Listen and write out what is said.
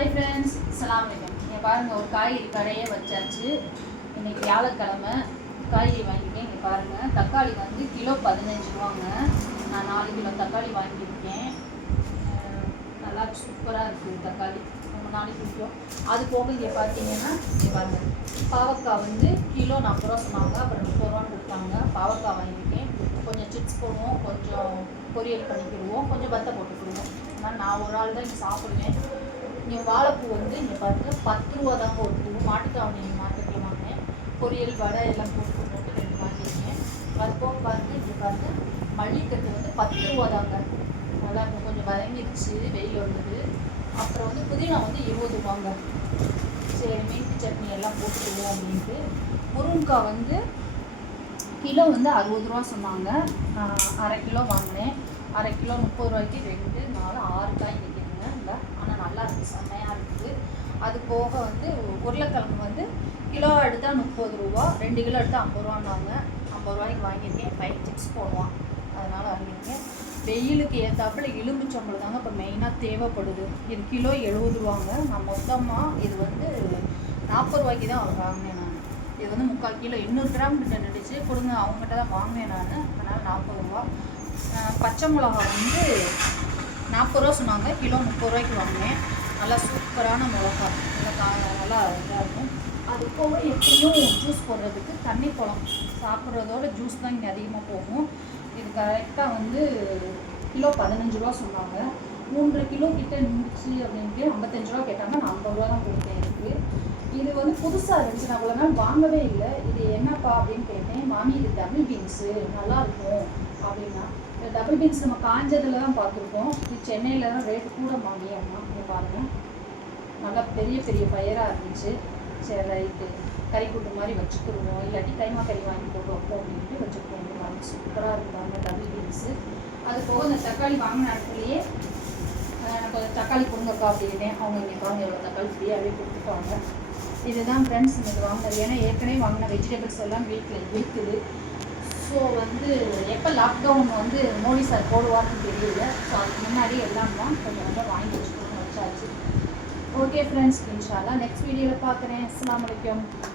Hi friends, அஸ்ஸலாமு அலைக்கும். இங்கே பாருங்கள், ஒரு காய்கறி கடையே வச்சாச்சு. இன்றைக்கி வியாழக்கிழமை. காய்கறி வாங்கியிருக்கேன். இங்கே பாருங்கள், தக்காளி வந்து கிலோ 15 ரூபாங்க. நான் 4 கிலோ தக்காளி வாங்கியிருக்கேன். நல்லா சூப்பராக இருக்குது தக்காளி, ரொம்ப நாளைக்கு பிடிக்கும். அது போக இங்கே பார்த்தீங்கன்னா, இங்கே பாருங்கள், பாவக்காய் வந்து கிலோ 40 ரூபா சொன்னாங்க. அப்புறம் 30 ரூபான்னு கொடுத்தாங்க. பாவக்காய் வாங்கியிருக்கேன். கொஞ்சம் சிப்ஸ் போடுவோம், கொஞ்சம் பொரியல் பண்ணிக்கிடுவோம், கொஞ்சம் வத்தை போட்டுக்கிடுவோம். ஆனால் நான் ஒரு ஆள் தான் இங்கே சாப்பிடுவேன். இங்கே வாழைப்பூ வந்து இங்கே பாருங்கள் 10 ரூபா தாங்க ஒரு பூ. மாட்டுத்தாவணி மார்க்கெட்டில் வாங்கினேன். பொரியல் வடை எல்லாம் போட்டு 2 வாங்கியிருக்கேன். அது போக பாருங்கள், இங்கே பாருங்கள், மல்லிக்கட்டு வந்து 10 ரூபா தாங்க. நல்லா இருக்கும், கொஞ்சம் வதங்கிடுச்சு, வெயில் வந்தது. அப்புறம் வந்து புதினா வந்து 20 ரூபாங்க. சரி, மீட்டு சட்னி எல்லாம் போட்டுக்குவோம் அப்படின்ட்டு. முருங்கைக்காய் வந்து கிலோ வந்து 60 ரூபா சொன்னாங்க. 1/2 கிலோ வாங்கினேன். 1/2 கிலோ 30 ரூபாய்க்கு 2, 4, 6 காய் நிற்கிதுங்க. இல்லை, ஆனால் நல்லா இருக்குது, செம்மையாக இருக்குது. அது போக வந்து உருளைக்கிழங்கு வந்து கிலோ எடுத்தால் 30 ரூபா, 2 கிலோ எடுத்தால் 50 ரூபான்னாங்க. 50 ரூபாய்க்கு வாங்கியிருக்கேன். பையன் சிப்ஸ் போடுவான், அதனால் வாங்கியிருக்கேன். வெயிலுக்கு ஏற்றாப்புல எலும்புச்சம்பளம் தாங்க இப்போ மெயினாக தேவைப்படுது. இது கிலோ 70 ரூபாங்க. நான் மொத்தமாக இது வந்து 40 ரூபாய்க்கு தான் வாங்கினேன் நான். இது வந்து 3/4 கிலோ 800 கிராம் கிட்ட நின்றுச்சு. கொடுங்க, அவங்ககிட்ட தான் வாங்கினேன் நான். அதனால் 40 ரூபா. பச்சை மிளகா வந்து 40 ரூபா சொன்னாங்க. கிலோ 30 ரூபாய்க்கு வாங்கினேன். நல்லா சூப்பரான மிளகா, நல்லா இதாக இருக்கும். அது போக எப்படியும் ஜூஸ் போடுறதுக்கு தண்ணி பழம் சாப்பிட்றதோட ஜூஸ் தான் இங்கே அதிகமாக போகும். இது கரெக்டாக வந்து கிலோ 15 ரூபா சொன்னாங்க. 3 கிலோ கிட்ட நின்றுச்சு அப்படின்ட்டு 55 ரூபா கேட்டாங்க. நான் 50 ரூபா தான் கொடுத்தேன். எனக்கு இது வந்து புதுசாக இருந்துச்சு, நான் இவ்வளோ நாள் வாங்கவே இல்லை. இது என்னப்பா அப்படின்னு கேட்டேன். மாமி, இது டபுள் பீன்ஸு, நல்லாயிருக்கும் அப்படின்னா. இந்த டபுள் பீன்ஸ் நம்ம காஞ்சதில் தான் பார்த்துருக்கோம். இது சென்னையில் தான் ரேட்டு கூட மாமி அம்மா. இங்கே பாருங்கள், நல்லா பெரிய பெரிய பயிராக இருந்துச்சு. சரி, ரைட்டு, கறி கூட்டு மாதிரி வச்சுக்கிடுவோம், இல்லாட்டி கைமா கறி வாங்கி போட்டு வைப்போம் அப்படின்ட்டு வச்சுருக்கோம். பாருங்கள், சூப்பராக இருக்குதாங்க டபுள் பீன்ஸு. அது போக இந்த தக்காளி வாங்கின இடத்துலையே எனக்கு கொஞ்சம் தக்காளி கொடுங்கப்பா அப்படின்னேன். அவங்க இங்கே பாருங்கள், எவ்வளோ தக்காளி ஃப்ரீயாகவே கொடுத்துருக்காங்க. இதுதான் ஃப்ரெண்ட்ஸ் எனக்கு வாங்கினது. ஏன்னா ஏற்கனவே வாங்கின வெஜிடபிள்ஸ் எல்லாம் வீட்டில் இருக்குது. ஸோ வந்து எப்போ லாக்டவுன் வந்து மோடி சார் போடுவார்னு தெரியல. ஸோ அதுக்கு முன்னாடி எல்லாம் தான் கொஞ்சம் வாங்கி வச்சுக்கணும், வச்சாச்சு. ஓகே ஃப்ரெண்ட்ஸ், இன்ஷா அல்லாஹ் நெக்ஸ்ட் வீடியோவில் பார்க்குறேன். அஸ்ஸலாமு அலைக்கும்.